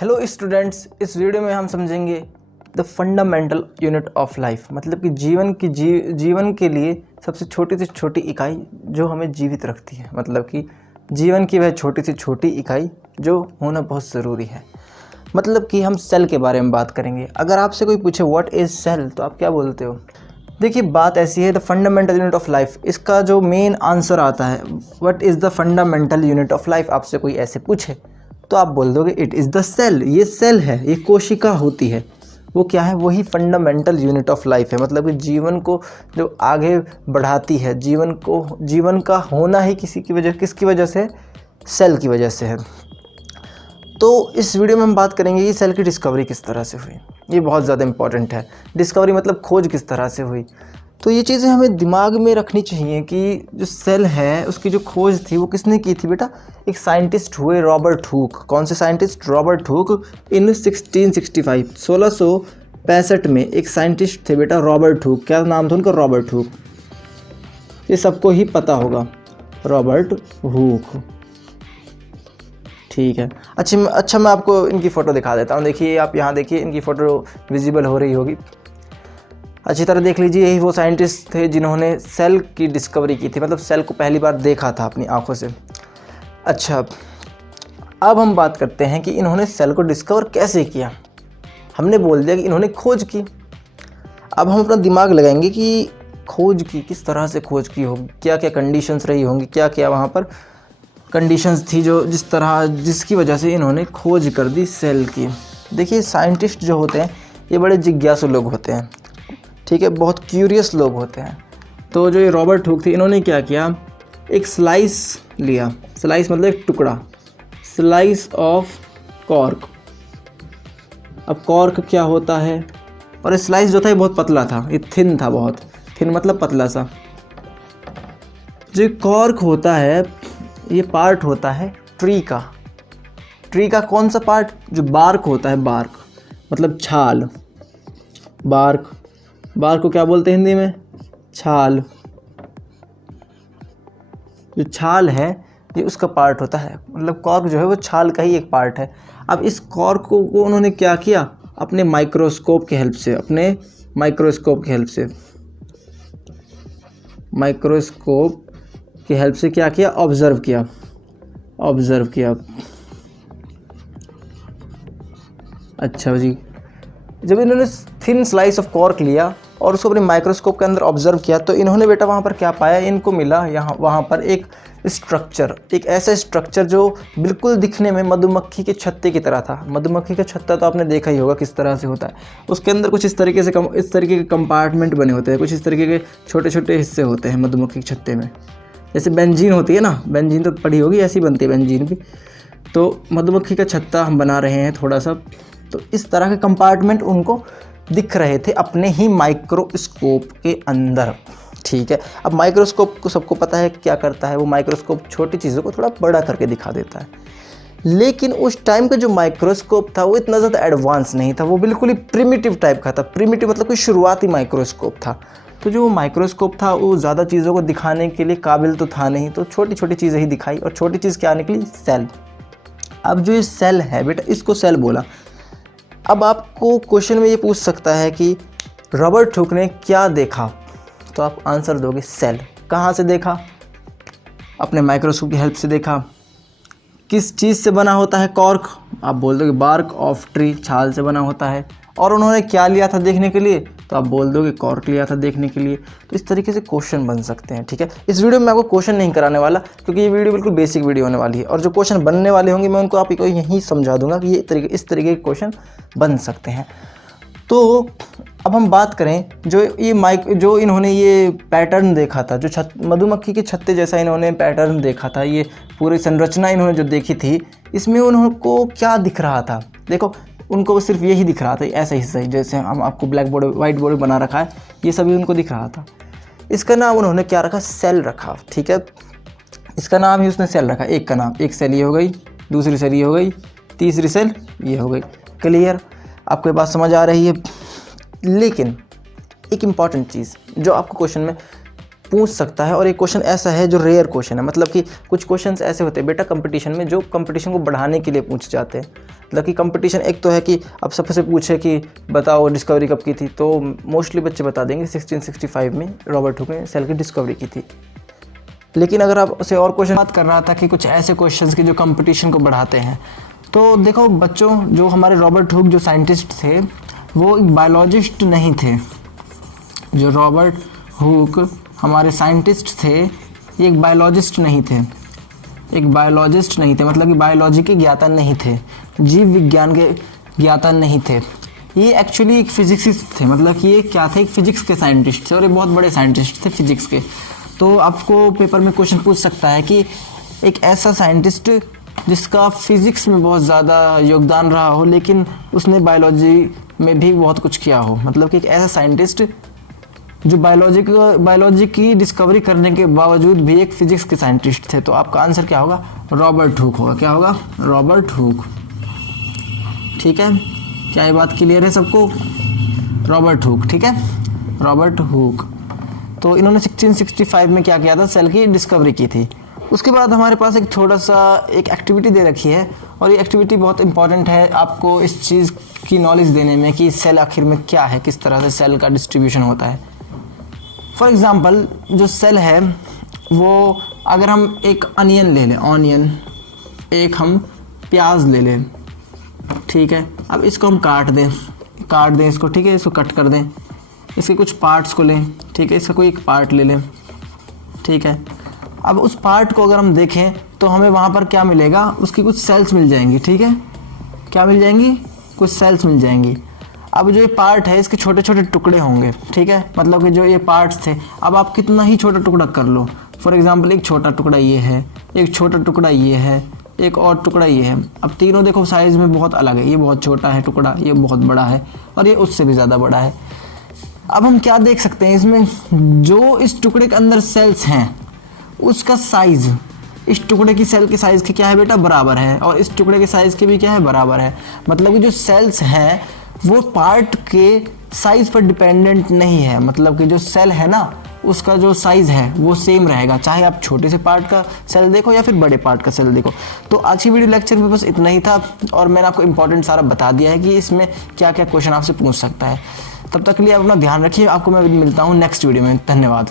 Hello students, इस video में हम समझेंगे the fundamental unit of life. मतलब कि जीवन के लिए सबसे छोटी से छोटी इकाई जो हमें जीवित रखती है। मतलब कि जीवन की वह छोटी से छोटी इकाई जो होना बहुत ज़रूरी है। मतलब कि हम सेल के बारे में बात करेंगे। अगर आपसे कोई पूछे व्हाट इज़ सेल, तो आप क्या बोलते हो? देखिए, बात ऐसी है, the fundamental unit of life, इसका जो मेन आंसर आता है what is the fundamental unit of life. आपसे कोई ऐसे पूछे तो आप बोल दोगे इट इज़ द सेल। ये सेल है, ये कोशिका होती है। वो क्या है? वही फंडामेंटल यूनिट ऑफ लाइफ है। मतलब कि जीवन को जो आगे बढ़ाती है, जीवन का होना ही किसकी वजह से? सेल की वजह से है। तो इस वीडियो में हम बात करेंगे कि सेल की डिस्कवरी किस तरह से हुई। ये बहुत ज़्यादा इंपॉर्टेंट है। डिस्कवरी मतलब खोज किस तरह से हुई। तो ये चीज़ें हमें दिमाग में रखनी चाहिए कि जो सेल है उसकी जो खोज थी वो किसने की थी बेटा? एक साइंटिस्ट हुए, रॉबर्ट हुक। कौन से साइंटिस्ट? Robert Hooke. इन 1665 में एक साइंटिस्ट थे बेटा, रॉबर्ट हुक। क्या नाम था उनका? Robert Hooke. ये सबको ही पता होगा, रॉबर्ट हुक। ठीक है। अच्छा मैं आपको इनकी फ़ोटो दिखा देता हूँ। देखिए, आप यहाँ देखिए, इनकी फ़ोटो विजिबल हो रही होगी। अच्छी तरह देख लीजिए। यही वो साइंटिस्ट थे जिन्होंने सेल की डिस्कवरी की थी। मतलब सेल को पहली बार देखा था अपनी आंखों से। अच्छा, अब हम बात करते हैं कि इन्होंने सेल को डिस्कवर कैसे किया। हमने बोल दिया कि इन्होंने खोज की। अब हम अपना दिमाग लगाएंगे कि खोज की, किस तरह से खोज की होगी, क्या क्या कंडीशंस रही होंगी, क्या क्या वहाँ पर कंडीशंस थी जिसकी वजह से इन्होंने खोज कर दी सेल की। देखिए, साइंटिस्ट जो होते हैं ये बड़े जिज्ञासु लोग होते हैं। ठीक है, बहुत क्यूरियस लोग होते हैं। तो जो ये रॉबर्ट हुक थे, इन्होंने क्या किया? एक स्लाइस लिया। स्लाइस मतलब एक टुकड़ा, स्लाइस ऑफ कॉर्क। अब कॉर्क क्या होता है? और ये स्लाइस जो था ये बहुत पतला था, ये थिन था, बहुत थिन मतलब पतला सा। जो कॉर्क होता है ये पार्ट होता है ट्री का। ट्री का कौन सा पार्ट? जो बार्क होता है, बार्क मतलब छाल। बार्क को क्या बोलते हैं हिंदी में? छाल। जो छाल है ये उसका पार्ट होता है। मतलब कॉर्क जो है वो छाल का ही एक पार्ट है। अब इस कॉर्क को उन्होंने क्या किया? अपने माइक्रोस्कोप की हेल्प से क्या किया? ऑब्जर्व किया। अच्छा जी, जब इन्होंने थिन स्लाइस ऑफ कॉर्क लिया और उसको अपने माइक्रोस्कोप के अंदर ऑब्जर्व किया तो इन्होंने बेटा वहाँ पर क्या पाया? इनको मिला वहाँ पर एक स्ट्रक्चर, एक ऐसा स्ट्रक्चर जो बिल्कुल दिखने में मधुमक्खी के छत्ते की तरह था। मधुमक्खी का छत्ता तो आपने देखा ही होगा किस तरह से होता है। उसके अंदर कुछ इस तरीके के कंपार्टमेंट बने होते हैं, कुछ इस तरीके के छोटे छोटे हिस्से होते हैं मधुमक्खी के छत्ते में। जैसे बेंजीन होती है ना, बेंजीन तो पढ़ी होगी, ऐसी बनती है बेंजीन भी। तो मधुमक्खी का छत्ता हम बना रहे हैं थोड़ा सा। तो इस तरह के कंपार्टमेंट उनको दिख रहे थे अपने ही माइक्रोस्कोप के अंदर। ठीक है। अब माइक्रोस्कोप को सबको पता है क्या करता है? वो माइक्रोस्कोप छोटी चीज़ों को थोड़ा बड़ा करके दिखा देता है। लेकिन उस टाइम का जो माइक्रोस्कोप था वो इतना ज़्यादा एडवांस नहीं था, वो बिल्कुल ही प्रिमिटिव टाइप का था। प्रिमिटिव मतलब कोई शुरुआती माइक्रोस्कोप था। तो जो माइक्रोस्कोप था वो ज़्यादा चीज़ों को दिखाने के लिए काबिल तो था नहीं, तो छोटी छोटी चीज़ें ही दिखाई। और छोटी चीज़ क्या निकली? सेल। अब जो ये सेल है बेटा, इसको सेल बोला। अब आपको क्वेश्चन में ये पूछ सकता है कि रॉबर्ट हुक ने क्या देखा, तो आप आंसर दोगे सेल। कहाँ से देखा? अपने माइक्रोस्कोप की हेल्प से देखा। किस चीज़ से बना होता है कॉर्क? आप बोल दोगे बार्क ऑफ ट्री, छाल से बना होता है। और उन्होंने क्या लिया था देखने के लिए? तो आप बोल दोगे कॉर्क लिया था देखने के लिए। तो इस तरीके से क्वेश्चन बन सकते हैं। ठीक है, इस वीडियो में मैं आपको क्वेश्चन नहीं कराने वाला क्योंकि ये वीडियो बिल्कुल बेसिक वीडियो होने वाली है। और जो क्वेश्चन बनने वाले होंगे मैं उनको आपको यहीं समझा दूंगा कि इस तरीके के क्वेश्चन बन सकते हैं। तो अब हम बात करें जो इन्होंने ये पैटर्न देखा था, जो मधुमक्खी के छत्ते जैसा इन्होंने पैटर्न देखा था, ये पूरी संरचना इन्होंने जो देखी थी, इसमें उनको क्या दिख रहा था? देखो, उनको सिर्फ यही दिख रहा था, ऐसा हिस्सा ही, जैसे हम आपको ब्लैक बोर्ड वाइट बोर्ड बना रखा है, ये सभी उनको दिख रहा था। इसका नाम उन्होंने क्या रखा? सेल रखा। ठीक है, इसका नाम ही उसने सेल रखा। एक का नाम, एक सेल ये हो गई, दूसरी सेल ये हो गई, तीसरी सेल ये हो गई। क्लियर? आपको ये बात समझ आ रही है? लेकिन एक इम्पॉर्टेंट चीज़ जो आपको क्वेश्चन में पूछ सकता है। और एक क्वेश्चन ऐसा है जो रेयर क्वेश्चन है, मतलब कि कुछ क्वेश्चंस ऐसे होते हैं बेटा कंपटीशन में जो कंपटीशन को बढ़ाने के लिए पूछे जाते हैं। मतलब कि कंपटीशन एक तो है कि अब सबसे पूछे कि बताओ डिस्कवरी कब की थी, तो मोस्टली बच्चे बता देंगे 1665 में रॉबर्ट हुक ने सेल की डिस्कवरी की थी। लेकिन अगर आप उसे और क्वेश्चन बात कर रहा था कि कुछ ऐसे क्वेश्चंस की जो कंपटीशन को बढ़ाते हैं, तो देखो बच्चों, जो हमारे रॉबर्ट हुक जो साइंटिस्ट थे वो एक बायोलॉजिस्ट नहीं थे। जो रॉबर्ट हुक हमारे साइंटिस्ट थे ये एक बायोलॉजिस्ट नहीं थे, मतलब कि बायोलॉजी के ज्ञाता नहीं थे, जीव विज्ञान के ज्ञाता नहीं थे। ये एक्चुअली एक फिजिक्सिस्ट थे, मतलब कि ये क्या थे, एक फिजिक्स के साइंटिस्ट थे और ये बहुत बड़े साइंटिस्ट थे फिजिक्स के। तो आपको पेपर में क्वेश्चन पूछ सकता है कि एक ऐसा साइंटिस्ट जिसका फिजिक्स में बहुत ज़्यादा योगदान रहा हो लेकिन उसने बायोलॉजी में भी बहुत कुछ किया हो, मतलब कि एक ऐसा साइंटिस्ट जो बायोलॉजी की डिस्कवरी करने के बावजूद भी एक फिजिक्स के साइंटिस्ट थे। तो आपका आंसर क्या होगा, रॉबर्ट हुक होगा। क्या होगा, रॉबर्ट हुक। ठीक है, क्या ये बात क्लियर है सबको? रॉबर्ट हुक, ठीक है, रॉबर्ट हुक। तो इन्होंने 1665 में क्या किया था, सेल की डिस्कवरी की थी। उसके बाद हमारे पास एक थोड़ा सा एक एक्टिविटी दे रखी है और ये एक्टिविटी बहुत इंपॉर्टेंट है आपको इस चीज़ की नॉलेज देने में कि सेल आखिर में क्या है, किस तरह से सेल का डिस्ट्रीब्यूशन होता है। फॉर एग्ज़ाम्पल जो सेल है वो, अगर हम एक अनियन ले लें, ऑनियन, एक हम प्याज ले लें, ठीक है। अब इसको हम काट दें इसको, ठीक है, इसको कट कर दें, इसके कुछ पार्ट्स को लें, ठीक है, इसका कोई एक पार्ट ले लें, ठीक है। अब उस पार्ट को अगर हम देखें तो हमें वहाँ पर क्या मिलेगा, उसकी कुछ सेल्स मिल जाएंगी, ठीक है। क्या मिल जाएंगी, कुछ सेल्स मिल जाएंगी। अब जो ये पार्ट है इसके छोटे छोटे टुकड़े होंगे, ठीक है, मतलब कि जो ये पार्ट्स थे, अब आप कितना ही छोटा टुकड़ा कर लो, फॉर एग्जांपल एक छोटा टुकड़ा ये है, एक छोटा टुकड़ा ये है, एक और टुकड़ा ये है। अब तीनों देखो साइज़ में बहुत अलग है, ये बहुत छोटा है टुकड़ा, ये बहुत बड़ा है और ये उससे भी ज़्यादा बड़ा है। अब हम क्या देख सकते हैं इसमें, जो इस टुकड़े के अंदर सेल्स हैं उसका साइज़ इस टुकड़े की सेल के साइज़ के क्या है बेटा, बराबर है, और इस टुकड़े के साइज़ के भी क्या है, बराबर है। मतलब कि जो सेल्स हैं वो पार्ट के साइज़ पर डिपेंडेंट नहीं है, मतलब कि जो सेल है ना उसका जो साइज़ है वो सेम रहेगा, चाहे आप छोटे से पार्ट का सेल देखो या फिर बड़े पार्ट का सेल देखो। तो आज की वीडियो लेक्चर में बस इतना ही था और मैंने आपको इंपॉर्टेंट सारा बता दिया है कि इसमें क्या क्या क्वेश्चन आपसे पूछ सकता है। तब तक के लिए आप अपना ध्यान रखिए, आपको मैं मिलता हूँ नेक्स्ट वीडियो में। धन्यवाद।